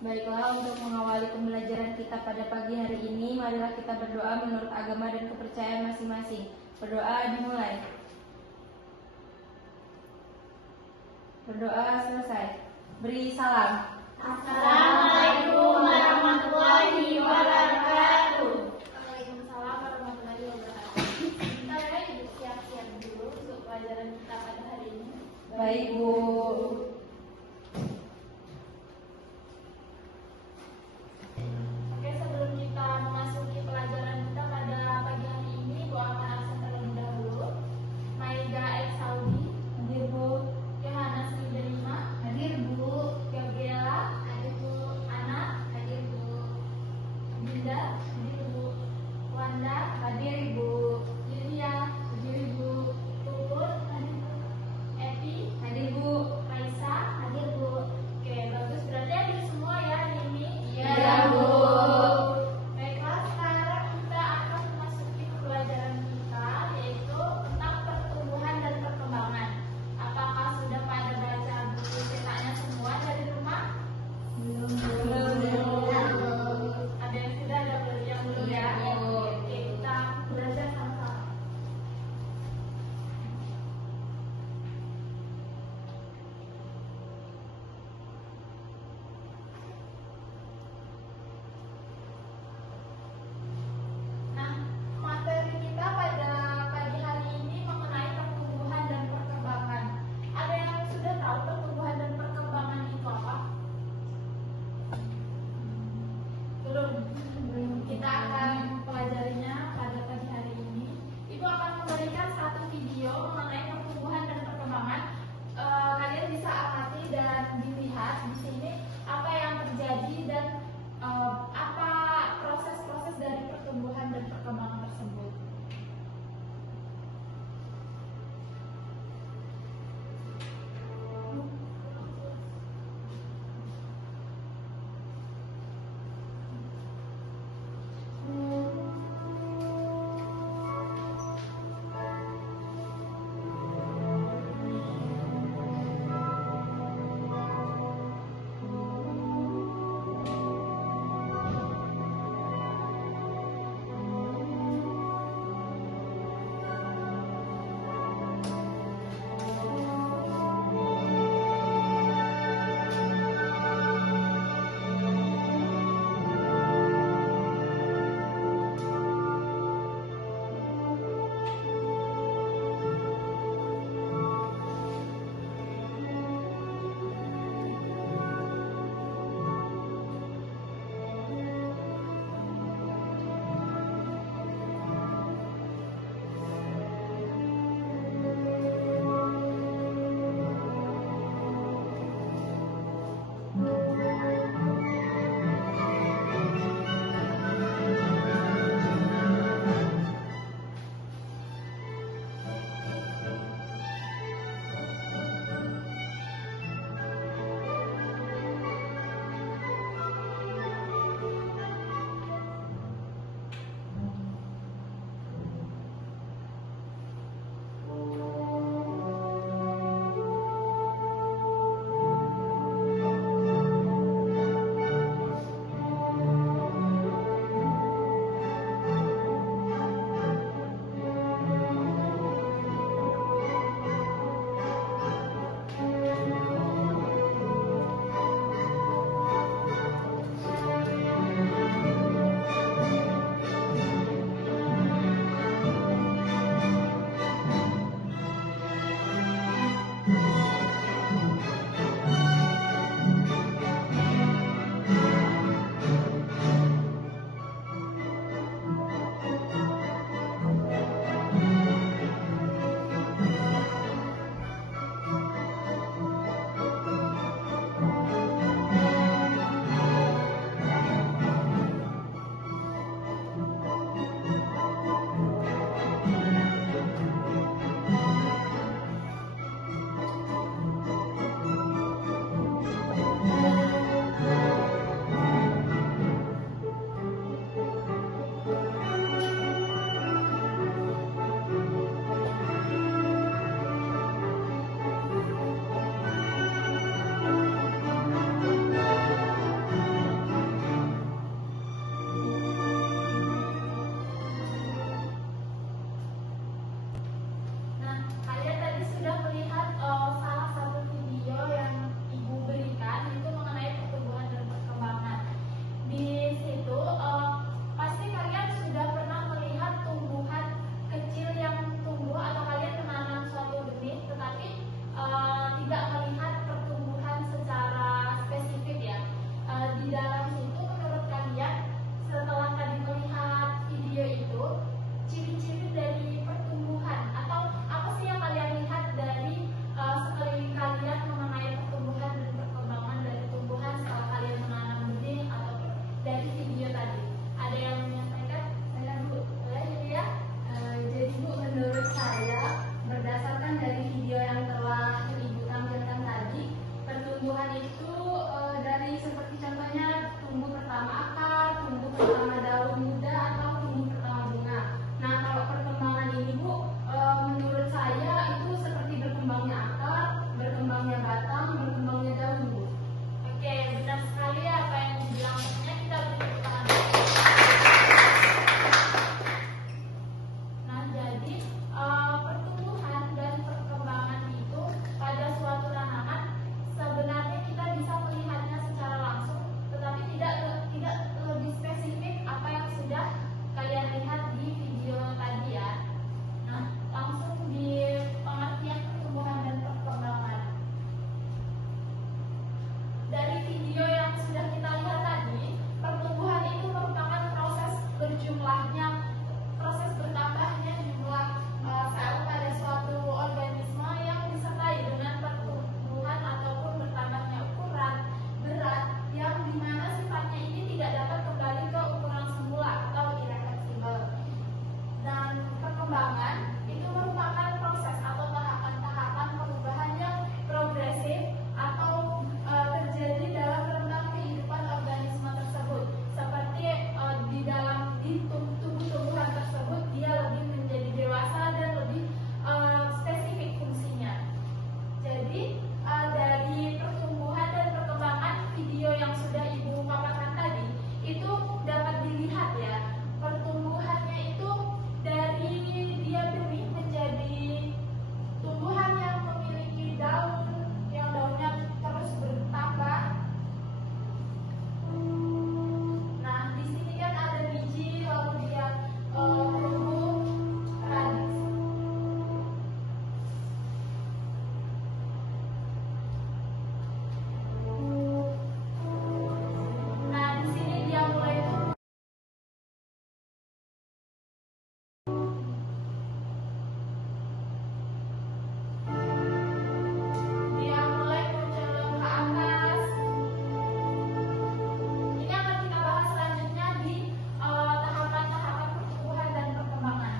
Baiklah, untuk mengawali pembelajaran kita pada pagi hari ini, marilah kita berdoa menurut agama dan kepercayaan masing-masing. Berdoa dimulai. Berdoa selesai. Beri salam. Assalamualaikum warahmatullahi wabarakatuh. Waalaikumsalam warahmatullahi wabarakatuh. Kita siap-siap dulu untuk pelajaran kita pada hari ini. Baik, Bu. Oke, sebelum kita memasuki pelajaran kita pada pagi hari ini, doakan absen terlebih dahulu. Maida X Saudi, Hadir, Bu. Yohanes Fidelima, Hadir Bu. Gabriela, Hadir Bu. Ana, Hadir Bu. Dinda, hadir Bu. Wanda, Hadir Bu. Lilia, Hadir Bu. Puput, hadir Bu. Epi, Hadir Bu. itu dari seperti contohnya tumbuh pertama akar, tumbuh pertama daun muda, atau tumbuh pertama bunga. Nah, kalau perkembangan ini Bu, menurut saya itu seperti berkembangnya akar, berkembangnya batang, berkembangnya daun Bu. Oke, benar sekali apa yang dibilang Mbaknya, kita beri tepuk tangan. Nah, jadi pertumbuhan dan perkembangan itu pada suatu tanaman sebenarnya kita bisa melihatnya secara langsung, tetapi tidak lebih spesifik apa yang sudah kalian lihat di video tadi ya. Nah, langsung di pengertian pertumbuhan dan perkembangan. Dari video yang sudah kita lihat tadi, pertumbuhan itu merupakan proses bertambahnya jumlah sel pada suatu organisme yang disertai dengan pertumbuhan ataupun bertambahnya ukuran, berat, yang dimana sifatnya ini tidak dapat kembali ke ukuran semula atau irreversible. Dan perkembangan itu merupakan proses atau tahapan-tahapan perubahan yang progresif atau terjadi dalam rentang kehidupan organisme tersebut. Seperti di tumbuh-tumbuhan tersebut dia lebih menjadi dewasa dan lebih spesifik fungsinya. Jadi dari pertumbuhan dan perkembangan video yang sudah Ibu paparkan tadi itu dapat dilihat ya, pertumbuhannya itu dari dia benih menjadi tumbuhan yang memiliki daun, yang daunnya terus bertambah. Nah, di sini kan ada biji, lalu dia tumbuh radix. Nah, di sini dia mulai tumbuh. Dia mulai mencolok ke atas. Ini akan kita bahas selanjutnya di tahapan-tahapan pertumbuhan dan perkembangan.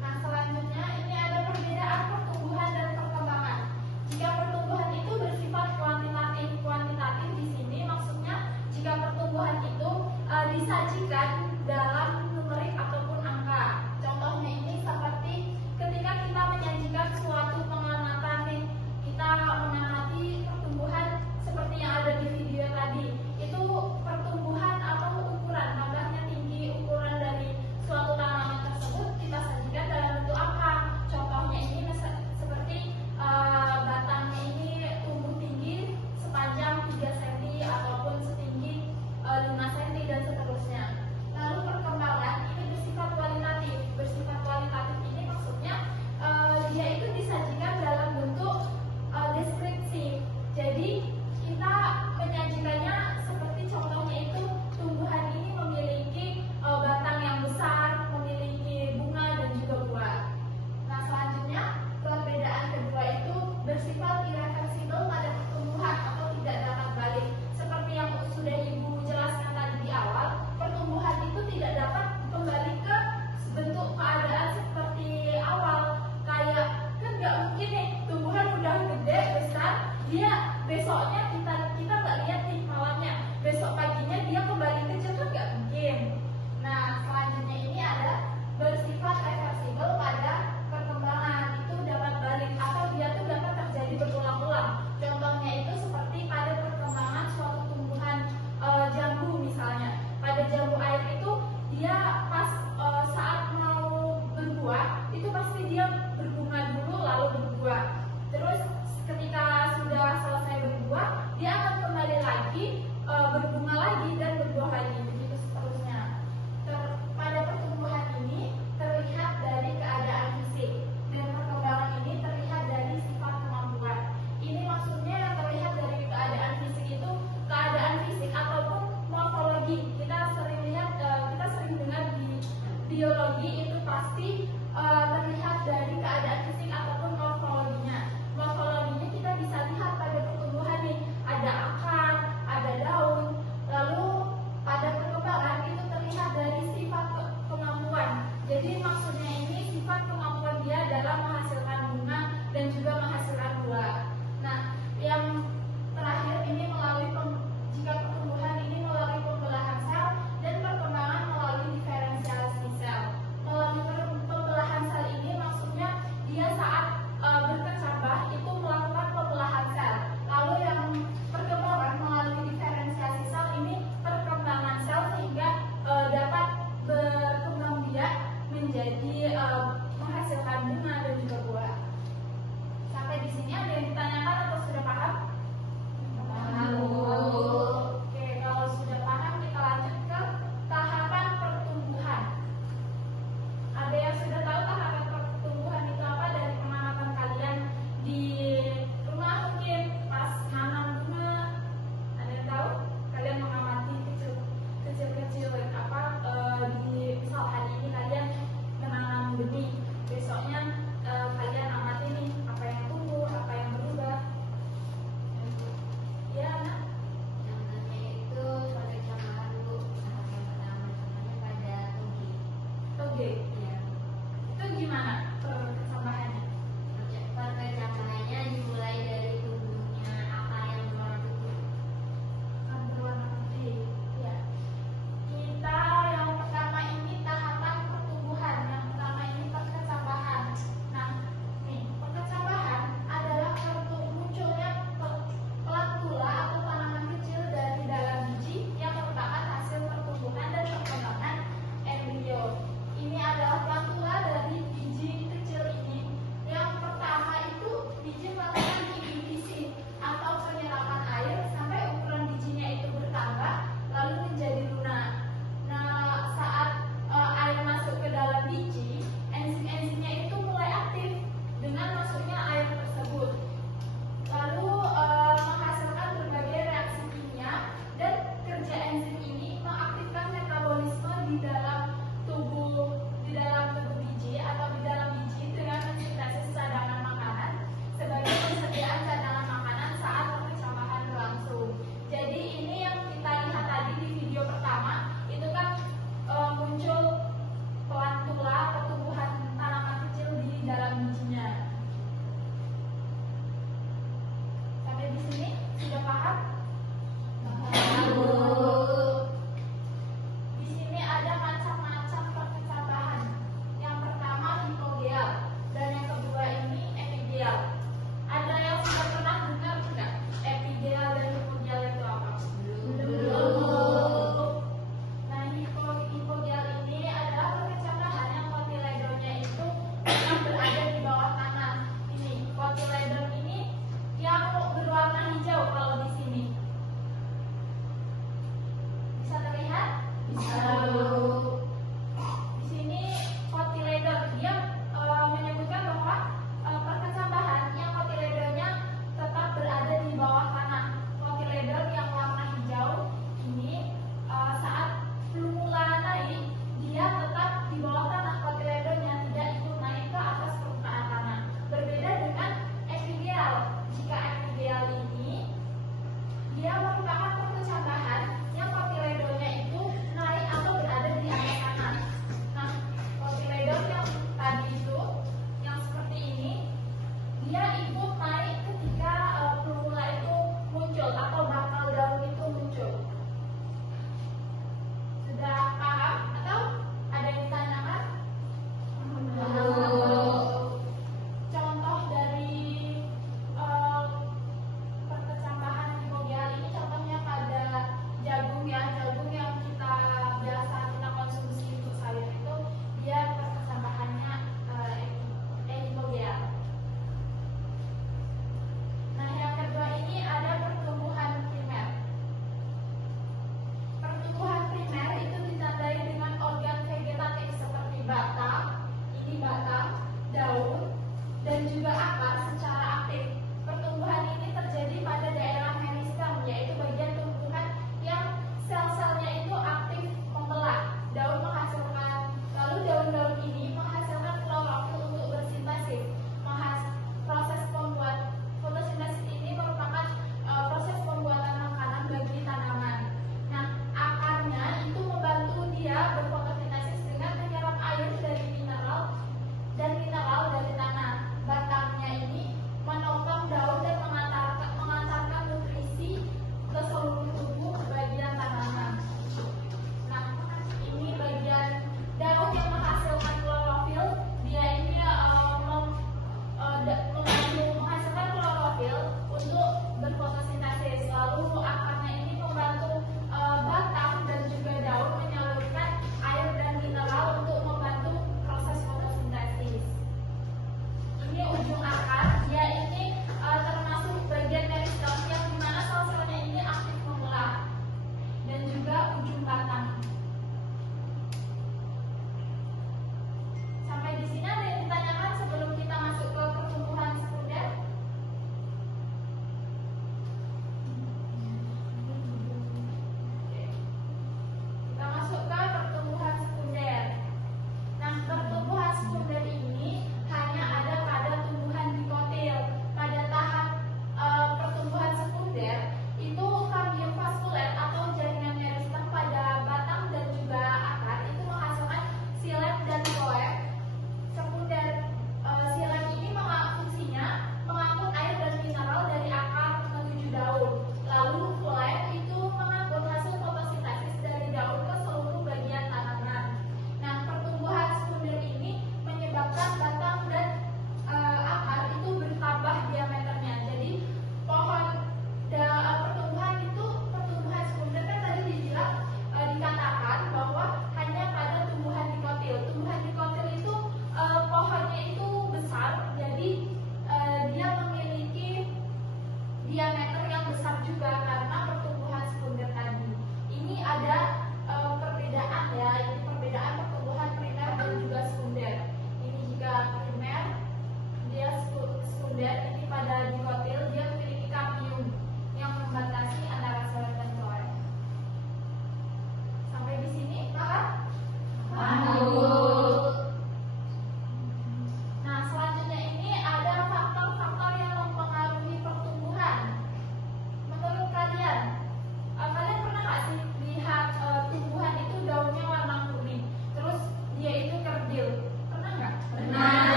Nah, selanjutnya ini ada perbedaan pertumbuhan dan perkembangan. Jika pertumbuhan itu bersifat kuantitatif di sini maksudnya jika pertumbuhan itu disajikan dalam numerik ataupun angka. Contohnya ini seperti ketika kita menyajikan suatu pengamatan nih, kita mengamati pertumbuhan seperti yang ada di video tadi. Itu pertumbuhan atau ukuran, tambahnya tinggi ukuran dari suatu tanaman tersebut kita sajikan dalam bentuk angka. Contohnya ini seperti batangnya ini tumbuh tinggi sepanjang 3 cm ataupun setinggi 5 cm dan seterusnya. Lalu perkembangan ini bersifat kualitatif. Bersifat kualitatif ini maksudnya dia itu disajikan dalam bentuk deskripsi. Jadi kita menyajikannya seperti contohnya itu tumbuhan ini memiliki batang yang besar, memiliki bunga dan juga buah. Nah, selanjutnya perbedaan kedua itu bersifat irreversible pada pertumbuhan atau tidak dapat balik. Seperti yang sudah Ibu jelaskan tadi di awal, pertumbuhan itu tidak dapat kembali ke bentuk keadaan seperti awal. Kayak kan nggak mungkin nih tumbuhan udah gede besar, dia besoknya kita nggak lihat nih malamnya, besok paginya dia kembali kecil kan nggak mungkin. Nah, selanjutnya ini ada bersifat reversible pada perkembangan, itu dapat balik atau dia tuh dapat terjadi berulang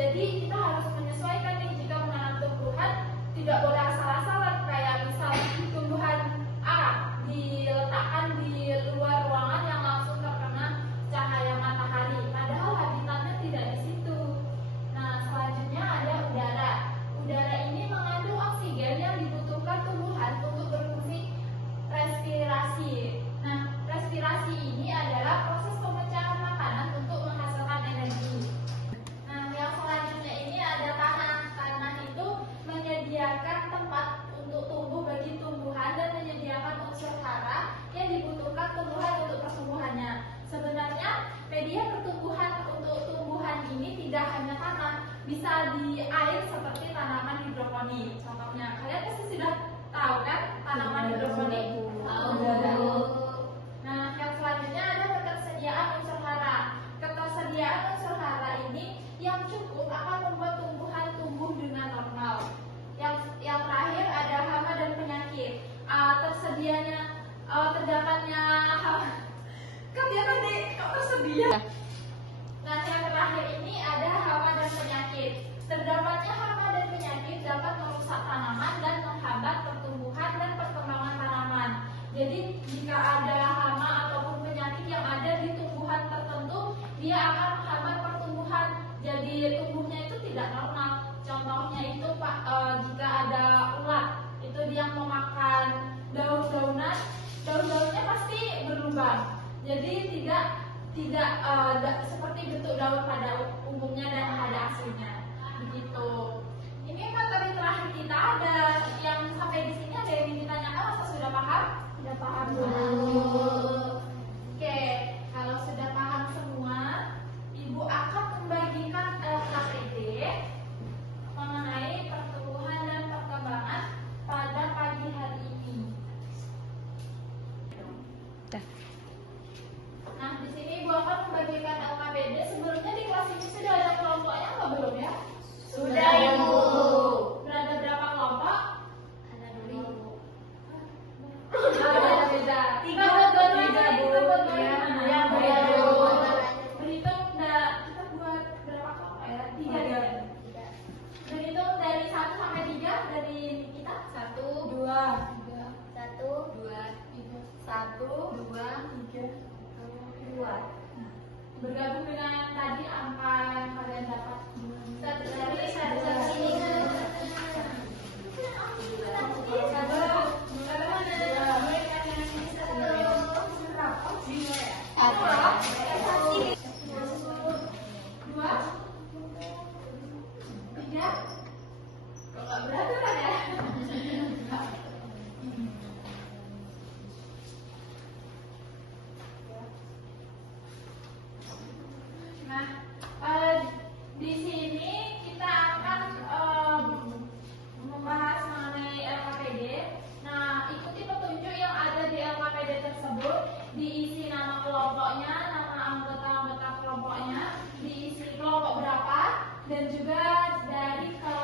Jadi kita harus menyesuaikan nih jika menanam tumbuhan, tidak boleh asal-asalan kayak misal tumbuhan Arab diletakkan di luar ruangan yang langsung terkena cahaya matahari, padahal habitatnya tidak di situ. Nah, selanjutnya ada udara. Udara ini mengandung oksigen yang dibutuhkan tumbuhan untuk berfungsi respirasi. Nah, respirasi ini adalah proses pemecahan makanan untuk menghasilkan energi. Nah, yang selanjutnya ini ada tanah. Tanah itu menyediakan tempat untuk tumbuh bagi tumbuhan dan menyediakan unsur hara yang dibutuhkan tumbuhan untuk pertumbuhannya. Sebenarnya media pertumbuhan untuk tumbuhan ini tidak hanya tanah, bisa di air seperti tanaman hidroponik. Contohnya, kalian pasti sudah tahu kan tanaman hidroponik? Tahu. Nah, yang selanjutnya ada ketersediaan unsur hara. Ketersediaan unsur hara ini yang cukup akan membuat tumbuhan tumbuh dengan normal. Yang terakhir ada hama dan penyakit. Terdapatnya kan dia tadi tersedia. Nah, yang terakhir ini ada hama dan penyakit. Terdapatnya hama dan penyakit dapat merusak tanaman dan menghambat pertumbuhan dan perkembangan tanaman. Jadi jika ada hama ataupun penyakit yang ada di tumbuhan tertentu, dia akan menghambat pertumbuhan. Jadi tumbuhnya itu tidak normal. Contohnya itu jika ada ulat, itu dia memakan daun-daunan, daun-daunnya pasti berlubang. Jadi tidak seperti bentuk daun pada umumnya dan pada aslinya. Begitu. Ini materi terakhir kita, ada yang sampai di sini ada yang ingin ditanyakan atau sudah paham? Sudah paham. Oke, kalau sudah paham semua, Ibu akan membagikan LKPD mengenai pertumbuhan dan perkembangan pada pagi hari ini. Nah, di sini Ibu akan membagikan LKPD. Sebelumnya di kelas ini sudah ada kelompoknya atau belum ya? Sudah, Ibu. Berada berapa kelompok? Ada dulu. Ada beda. Tiga buat dua-duanya. Ya, Bu. Berhitung kita buat berapa kelompok ya? Tiga. Berhitung dari 1 sampai 3 dari kita. 1, 2, 1, 2, 1, 2, 3. 2. Bergabung dengan tadi angka yang kalian dapat. Satu sini. Nah, di sini kita akan membahas mengenai LKPD. Nah, ikuti petunjuk yang ada di LKPD tersebut, diisi nama kelompoknya, nama anggota-anggota kelompoknya, diisi kelompok berapa, dan juga dari kelompok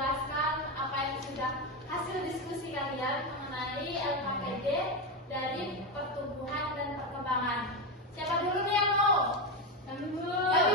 menjelaskan apa yang sudah hasil diskusi kalian mengenai LKPD dari pertumbuhan dan perkembangan. Siapa dulu nih yang mau? Kami mulai.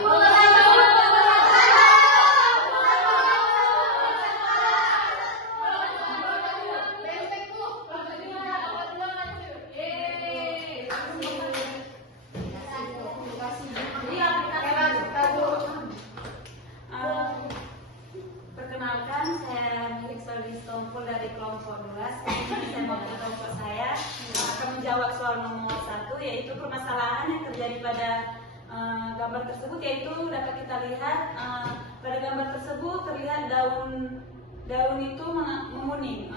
Perkenalkan, saya Milik Solis Tompul dari kelompok 12. Saya mau kelompok saya akan menjawab soal nomor 1, yaitu permasalahan yang terjadi pada gambar tersebut, yaitu dapat kita lihat pada gambar tersebut terlihat daun itu menguning.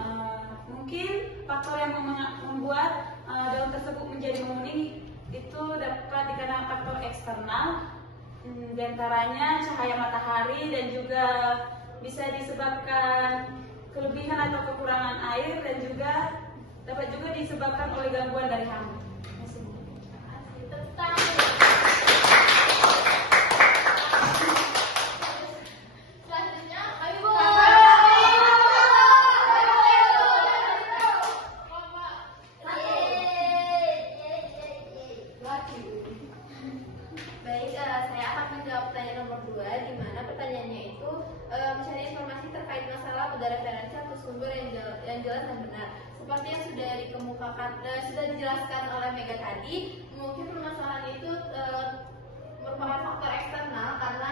Mungkin faktor yang membuat daun tersebut menjadi menguning itu dapat dikarenakan faktor eksternal, diantaranya cahaya matahari, dan juga bisa disebabkan kelebihan atau kekurangan air, dan juga dapat juga disebabkan oleh gangguan dari hama. Selanjutnya, ayo Baik, saya akan menjawab pertanyaan nomor 2, di mana pertanyaannya itu mencari informasi terkait masalah pada referensi atau sumber yang jelas dan benar. Seperti yang sudah dikemukakan, sudah dijelaskan oleh Mega tadi, mungkin permasalahan itu merupakan faktor eksternal karena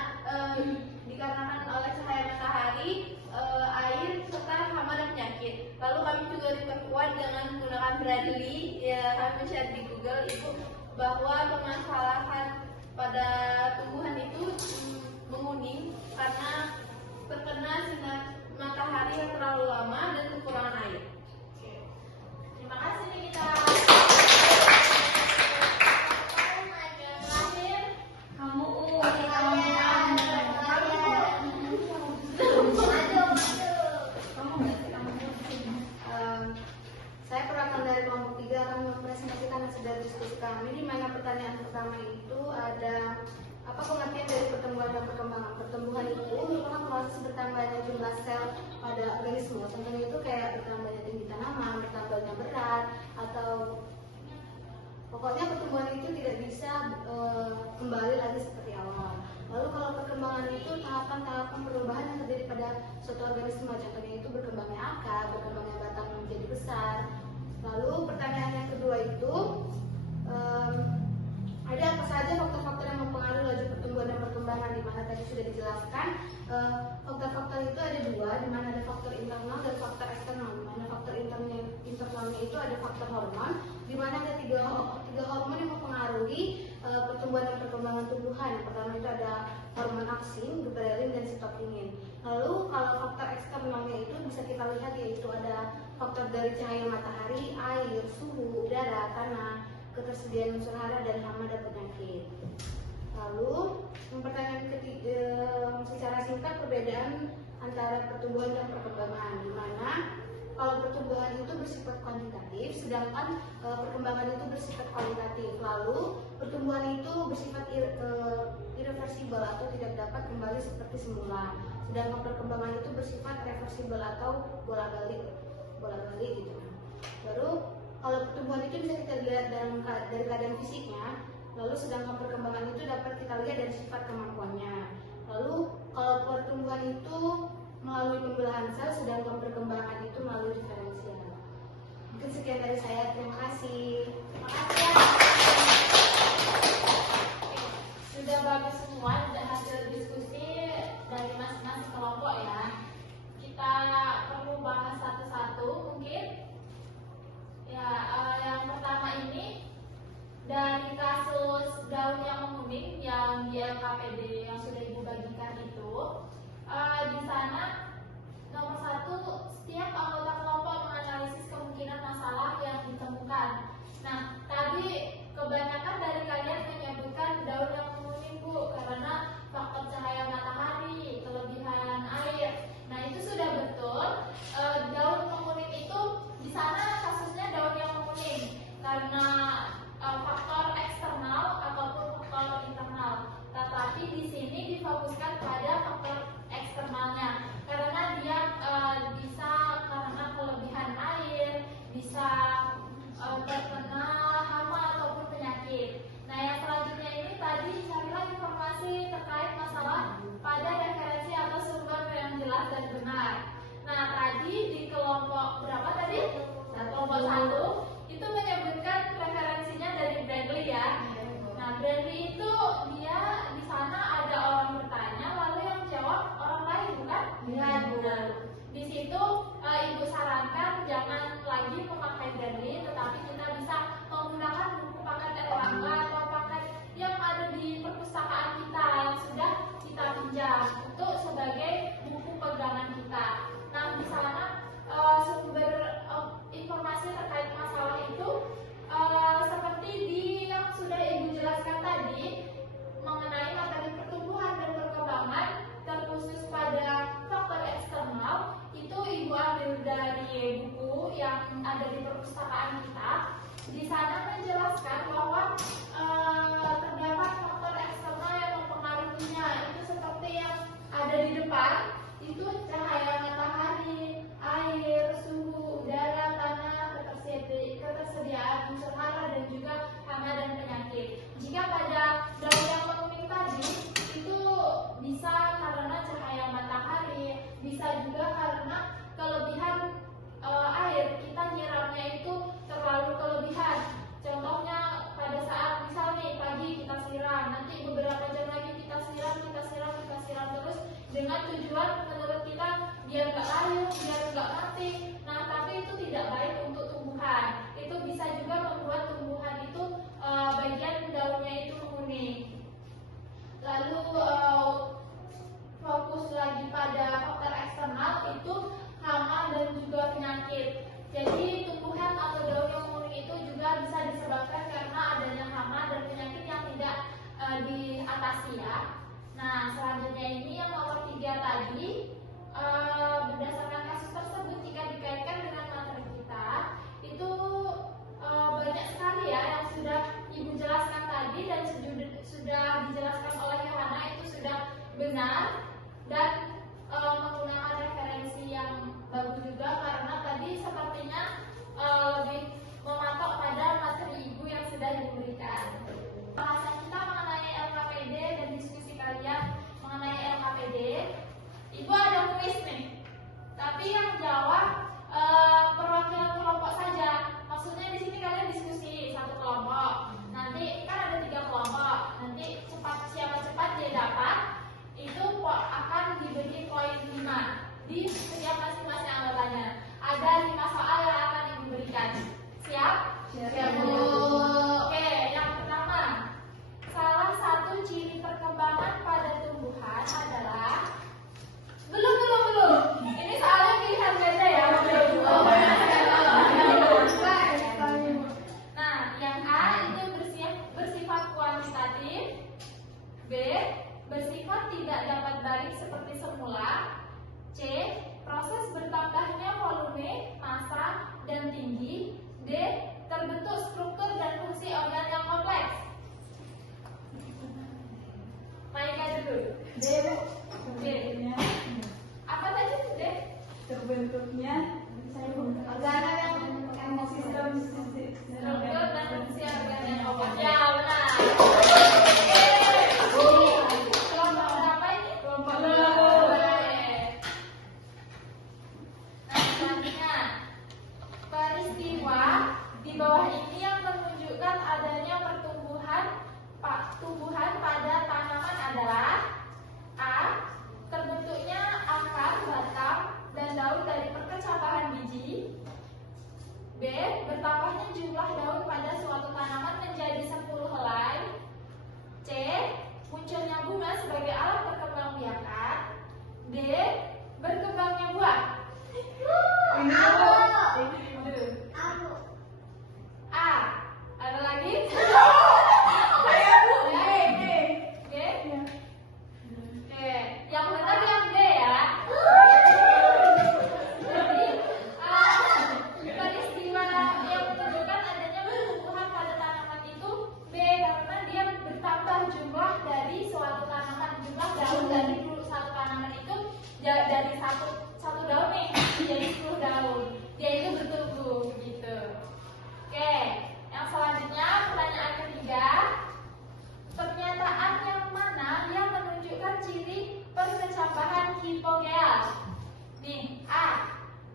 dikarenakan oleh cahaya matahari, air, serta hama dan penyakit. Lalu kami juga diperkuat dengan menggunakan Bradley, ya, kami mencari di Google itu bahwa permasalahan pada tumbuhan itu menguning karena terkena sinar matahari yang terlalu lama dan kekurangan air. terima kasih Nikita. Terakhir, Kamu Saya perwakilan dari kelompok 3 akan mempresentasikan hasil dari diskusi kami, di mana pertanyaan pertama itu ada apa pengertian dari pertumbuhan dan perkembangan. Pertumbuhan itu merupakan proses bertambahnya jumlah sel pada organisme. Contohnya itu kayak bertambahnya tinggi tanaman, bertambahnya berat, atau pokoknya pertumbuhan itu tidak bisa kembali lagi seperti awal. Lalu kalau perkembangan itu tahapan-tahapan perubahan yang terjadi pada suatu organisme. Contohnya itu berkembangnya akar, berkembangnya batang menjadi besar. Lalu pertanyaan yang kedua itu ada apa saja faktor-faktor yang mempengaruhi laju pertumbuhan dan perkembangan, di mana tadi sudah dijelaskan faktor-faktor itu ada dua, di mana ada faktor internal dan faktor eksternal. Di mana faktor internalnya itu ada faktor hormon, di mana ada tiga hormon yang mempengaruhi pertumbuhan dan perkembangan tumbuhan. Yang pertama itu ada hormon aksin, giberelin, dan sitokinin. Lalu kalau faktor eksternalnya itu bisa kita lihat, yaitu ada faktor dari cahaya matahari, air, suhu udara, tanah, ketersediaan unsur hara, dan hama dan penyakit. Lalu pertanyaan ketiga, secara singkat perbedaan antara pertumbuhan dan perkembangan, di mana kalau pertumbuhan itu bersifat kuantitatif, sedangkan perkembangan itu bersifat kualitatif. Lalu pertumbuhan itu bersifat irreversibel atau tidak dapat kembali seperti semula, sedangkan perkembangan itu bersifat reversibel atau bola-balik gitu. Baru kalau pertumbuhan itu bisa kita lihat dari keadaan fisiknya, lalu sedangkan perkembangan itu dapat kita lihat dari sifat kemampuannya. Lalu kalau pertumbuhan itu melalui pembelahan sel, sedangkan perkembangan itu melalui diferensial. Mungkin sekian dari saya, terima kasih. sudah bagus semua dan hasil diskusi dari masing-masing kelompok ya. Kita perlu bahas satu-satu mungkin. Ya, yang pertama ini dari kasus daun yang menguning yang di LKPD yang sudah Ibu bagikan itu, di sana nomor 1, setiap anggota kelompok menganalisis kemungkinan masalah yang ditemukan. Nah, tadi kebanyakan dari kalian menyebutkan daun yang menguning, Bu, karena faktor cahaya matahari, kelebihan air. Nah, itu sudah betul. Daun menguning itu di sana kasusnya daun yang menguning karena faktor eksternal ataupun faktor internal. Tetapi di sini difokuskan pada faktor eksternalnya karena dia ada di perpustakaan kita. Di sana menjelaskan bahwa terdapat faktor eksternal yang mempengaruhinya. Itu seperti yang ada di depan, itu cahaya matahari, air, suhu udara, tanah, ketersediaan unsur hara dan juga hama dan penyakit. Jika pada daun yang menguning tadi itu bisa karena cahaya matahari, bisa juga karena kelebihan air, kita nyiramnya itu terlalu kelebihan. Contohnya pada saat misal nih pagi kita siram, nanti beberapa jam lagi kita siram terus dengan tujuan menurut kita biar nggak layu, biar nggak mati. Nah, tapi itu tidak baik untuk tumbuhan. Itu bisa juga membuat tumbuhan itu bagian daunnya itu menguning. Lalu fokus lagi pada faktor eksternal itu hama dan juga penyakit. Jadi tumbuhan atau daun yang menguning itu juga bisa disebabkan karena adanya hama dan penyakit yang tidak diatasi ya. Nah, selanjutnya ini yang nomor 3 tadi, berdasarkan kasus tersebut jika dikaitkan dengan materi kita, itu banyak sekali ya yang sudah Ibu jelaskan tadi dan sudah dijelaskan oleh Yohana, itu sudah benar dan menggunakan referensi yang bagus juga, karena tadi sepertinya lebih mematok pada materi Ibu yang sudah diberikan. Bahasan kita mengenai LKPD dan diskusi kalian mengenai LKPD, Ibu ada kuis nih, tapi yang jawab perwakilan kelompok saja. Maksudnya di sini kalian diskusi satu kelompok, nanti kan ada 3 kelompok, nanti siapa cepat dia dapat itu akan diberi poin 5 di setiap masing-masing anggotanya. Ada 5 soal yang akan diberikan. Siap? Siap, Bu. Oke, yang pertama, salah satu ciri perkembangan pada tumbuhan adalah belum. Ini soalnya pilihan ganda ya. Nah, yang A itu bersifat kuantitatif, B bersifat tidak dapat balik seperti semula, C proses bertambahnya volume, massa, dan tinggi, D terbentuk struktur dan fungsi organ yang kompleks. Maika dulu. D, Bu. D. Apa tadi D? Terbentuknya Organ yang sistem struktur dan fungsi organ yang kompleks. Ya, benar. Kelompok berapa ini? Kelompok Nah, selanjutnya peristiwa di bawah ini yang menunjukkan adanya tumbuhan pada tanaman adalah A. Terbentuknya akar, batang, dan daun dari perkecapahan biji, B. Bertambahnya jumlah daun pada suatu tanaman menjadi 10 helai, C. Munculnya bunga sebagai alat perkembangbiakan, D. Berkembangnya buah. A. Ada lagi? D. Oke, yang benar yang D ya. Jadi peristiwa yang menunjukkan adanya pertumbuhan pada tanaman itu B, karena dia bertambah jumlah dari suatu tanaman, jumlah daun dari satu tanaman itu dari satu daun nih jadi 10 daun, dia itu bertumbuh gitu. Oke, yang selanjutnya pertanyaan ketiga, pernyataan yang mana yang menunjukkan ciri perkecapahan hipogeal? Nih, A.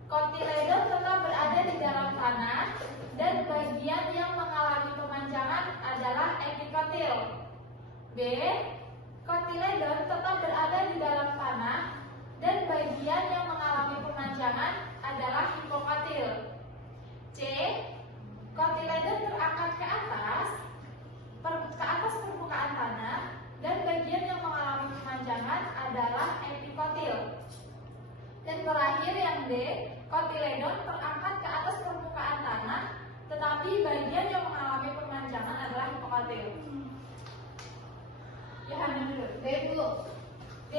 Kotiledon tetap berada di dalam tanah dan bagian yang mengalami pemanjangan adalah epikotil. B. Kotiledon tetap berada di dalam tanah dan bagian yang mengalami pemanjangan adalah hipokotil. C. Kotiledon terangkat ke atas permukaan tanah dan bagian yang mengalami pemanjangan adalah epikotil. Dan terakhir yang D, kotiledon terangkat ke atas permukaan tanah, tetapi bagian yang mengalami pemanjangan adalah hipokotil. Yohana dulu. D, Bu. D,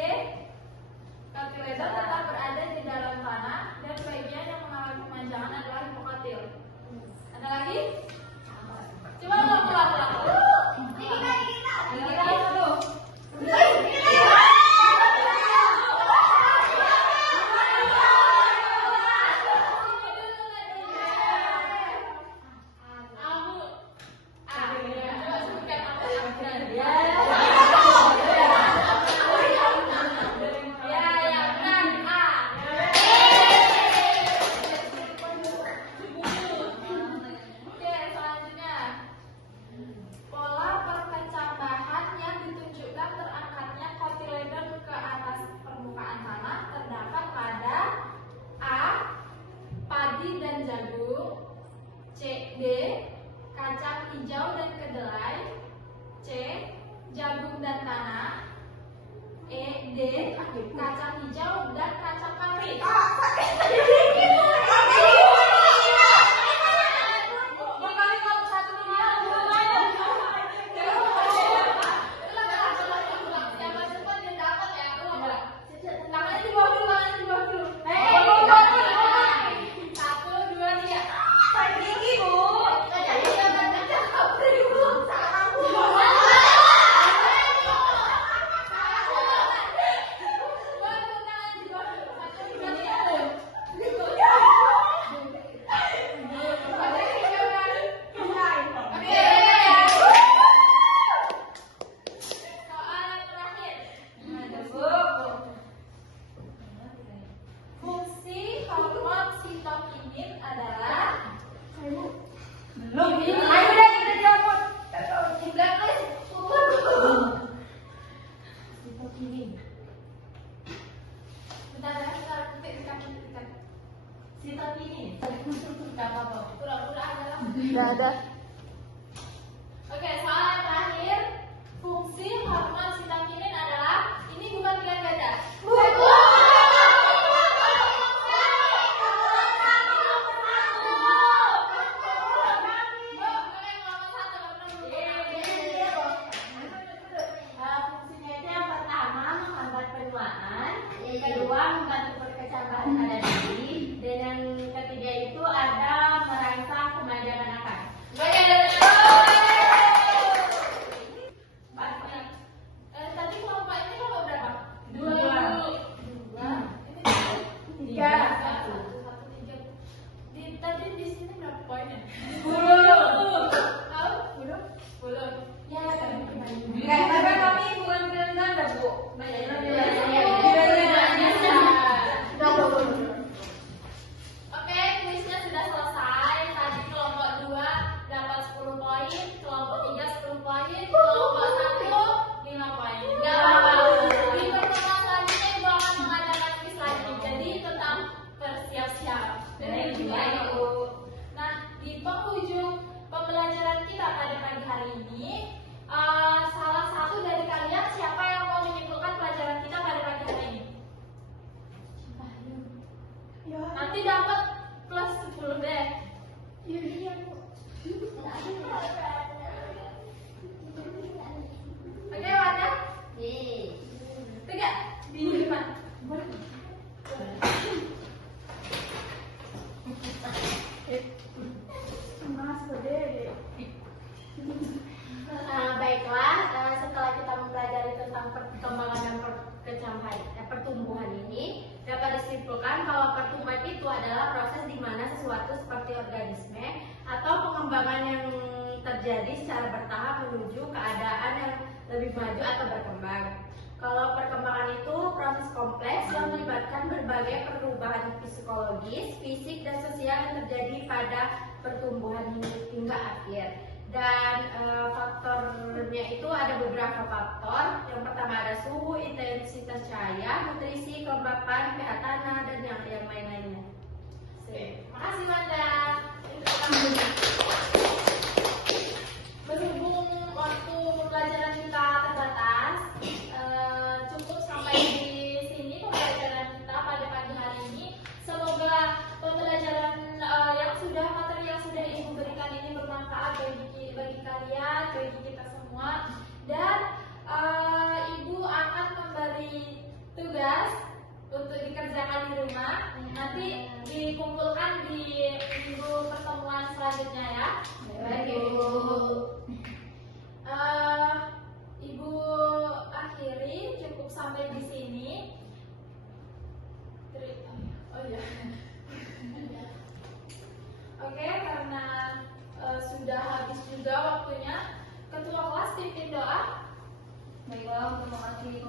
kotiledon tetap berada di dalam tanah dan bagian yang mengalami pemanjangan adalah hipokotil. padi dan jagung. C. D. Kacang hijau dan kedelai. C. Jagung dan tanah. E. D. Kacang hijau dan kacang kari. Fungsi hormon sitokinin adalah Nggak ada. Oke, soal yang terakhir. Fungsi hormon sitokinin adalah, ini bukan pilihan ganda. Fungsinya itu yang pertama menghambat penuaan, yang kedua membantu perkecambahan pada diri, dan yang ketiga itu ada merangsang kemajuan anak. Tadi kelompok ini kelompok berapa? Dua. Tiga. Satu, tiga. Tadi di sini berapa poinnya? 10. Tahu? 10. Ya, karena kami bukan ganda, Bu. Oke, kuisnya sudah selesai. Tadi kelompok 2 dapat 10 poin, kelompok 3 10 poin, kelompok 1 5 poin. Di pertemuan selanjutnya Ibu akan mengadakan kuis lagi. Jadi tetap bersiap-siap. Nah, di penghujung pembelajaran kita pada pagi hari ini, salah satu dari kalian siapa yang mau menyimpulkan pelajaran kita pada pagi hari ini? Nanti dapat plus 10 deh. Oke, Wanda? Tiga. Di depan. Baiklah, setelah kita mempelajari tentang perkembangan dan pertumbuhan ini, dapat disimpulkan kalau pertumbuhan itu adalah proses di mana sesuatu seperti organisme atau pengembangan yang terjadi secara bertahap menuju keadaan yang lebih maju atau berkembang. Kalau perkembangan itu proses kompleks yang melibatkan berbagai perubahan psikologis, fisik, dan sosial yang terjadi pada pertumbuhan hingga akhir. Dan faktornya itu ada beberapa faktor. Yang pertama ada suhu, intensitas cahaya, nutrisi, kelembapan, pH tanah, dan yang lain-lainnya. Makasih, Wanda. Berhubung waktu pembelajaran kita terbatas, cukup sampai di sini pembelajaran kita pada pagi hari ini. Semoga pembelajaran materi yang sudah Ibu berikan ini bermanfaat bagi kalian, bagi kita semua. Dan Ibu akan memberi tugas untuk dikerjakan di rumah. Nanti dikumpulkan di minggu pertemuan selanjutnya ya. Baik, Ibu. Ibu akhiri cukup sampai di sini. Oh ya. Oke, karena sudah habis juga waktunya, Ketua kelas pimpin doa. Baiklah, terima kasih.